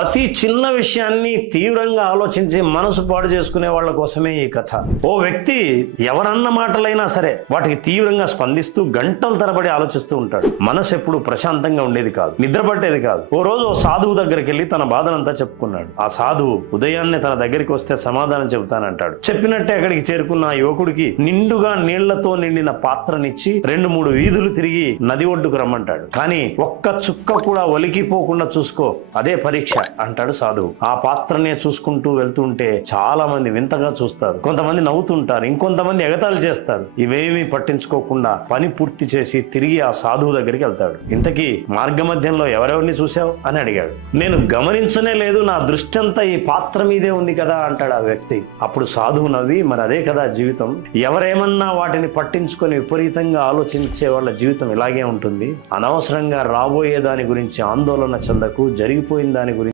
ప్రతి చిన్న విషయాన్ని తీవ్రంగా ఆలోచించి మనసు పాడు చేసుకునే వాళ్ళ కోసమే ఈ కథ. ఓ వ్యక్తి ఎవరన్న మాటలైనా సరే వాటికి తీవ్రంగా స్పందిస్తూ గంటల తరబడి ఆలోచిస్తూ ఉంటాడు. మనసు ఎప్పుడు ప్రశాంతంగా ఉండేది కాదు, నిద్ర పట్టేది కాదు. ఓ రోజు ఓ సాధువు దగ్గరికి వెళ్ళి తన బాధనంతా చెప్పుకున్నాడు. ఆ సాధువు ఉదయాన్నే తన దగ్గరికి వస్తే సమాధానం చెబుతానంటాడు. చెప్పినట్టే అక్కడికి చేరుకున్న ఆ యువకుడికి నిండుగా నీళ్లతో నిండిన పాత్రనిచ్చి 2-3 వీధులు తిరిగి నది ఒడ్డుకు రమ్మంటాడు. కానీ ఒక్క చుక్క కూడా ఒలికిపోకుండా చూసుకో, అదే పరీక్ష అంటాడు సాధువు. ఆ పాత్రనే చూసుకుంటూ వెళ్తుంటే చాలా మంది వింతగా చూస్తారు, కొంతమంది నవ్వుతుంటారు, ఇంకొంతమంది ఎగతాళి చేస్తారు. ఇవేమీ పట్టించుకోకుండా పని పూర్తి చేసి తిరిగి ఆ సాధువు దగ్గరికి వెళ్తాడు. ఇంతకీ మార్గ మధ్యంలో ఎవరెవరిని చూశావు అని అడిగాడు. నేను గమనించనే లేదు, నా దృష్టి అంతా ఈ పాత్ర మీదే ఉంది కదా అంటాడు ఆ వ్యక్తి. అప్పుడు సాధువు నవ్వి, మరి అదే కదా జీవితం, ఎవరేమన్నా వాటిని పట్టించుకొని విపరీతంగా ఆలోచించే వాళ్ళ జీవితం ఇలాగే ఉంటుంది. అనవసరంగా రాబోయే దాని గురించి ఆందోళన చెందకు, జరిగిపోయిన దాని గురించి